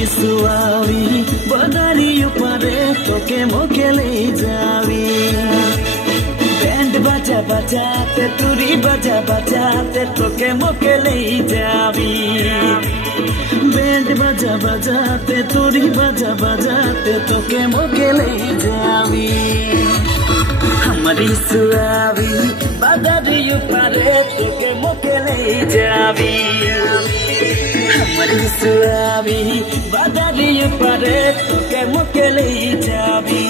सुआवी बदरियो परे तोके मोके ले जावी बैंड बजा बजाते तुरी बजा बजाते तोके मोके ले जावी बैंड बजा बजाते तुरी बजा बजाते तोके मोके ले जावी हमारी सुआवी बदरियो परे तोके मोके ले जावी हमारी सुआवी बदरियो परे तोके मोके ले जावी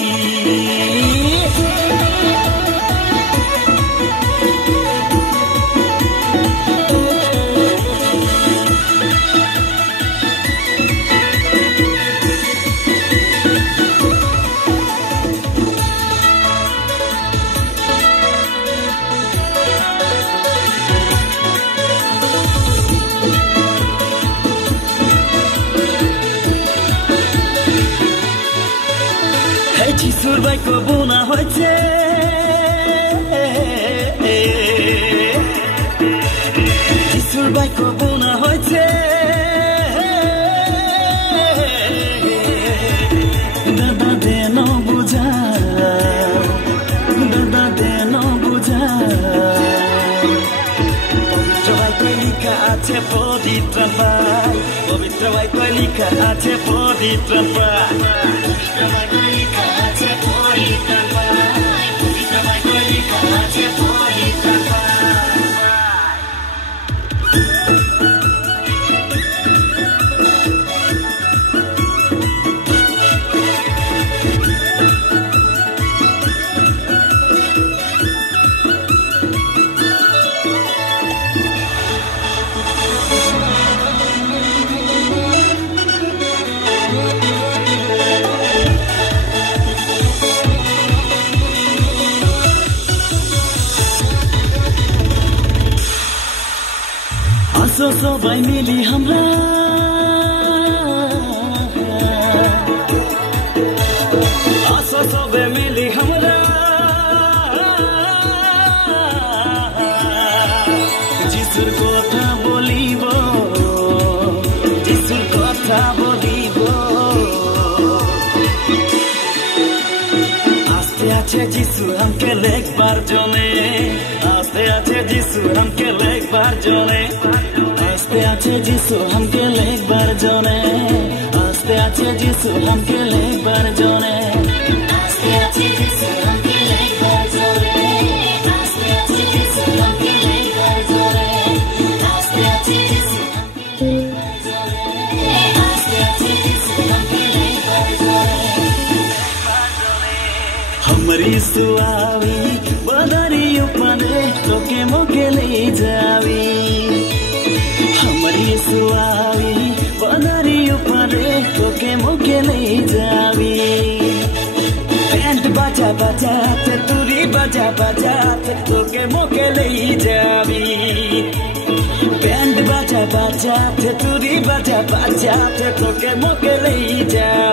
যিশুর বাইক বোনা হয়েছে যিশুর বাইক বোনা হয়েছে দাদা দেন বুঝা দাদা দেন বুঝা পবিত্র বাইক লিখা আছে পবিত্র ভাই পবিত্র বাইক লিখা আছে পবিত্র ভাই আসো সবাই মিলি আমরা আসো সবাই মিলি আমরা যিশুর কথা বলিব যিশুর কথা বলিব আস্তে আছে যিশু हमके লেখবার জনে আস্তে আছে যিশু हमके লেখবার জনে आस्ते आछे जिसु हमके लेक बार जोने आस्ते आछे जिसु हमके लेक बार जोने आस्ते आछे जिसु हमके लेक बार जोने आस्ते आछे जिसु हमके लेक बार जोने आस्ते आछे जिसु हमके लेक बार जोने आस्ते आछे जिसु हमके लेक बार जोने हमारी सुआवी बदरियो परे तोके मोके ले जावी हमारी सुआवी बदरियो परे तोके मोके ले जावी बैंड बजा बजाते तुरी बजा बजाते तोके मोके ले जावी बैंड बजा बजाते तुरी बजा बजाते तोके मोके ले जावी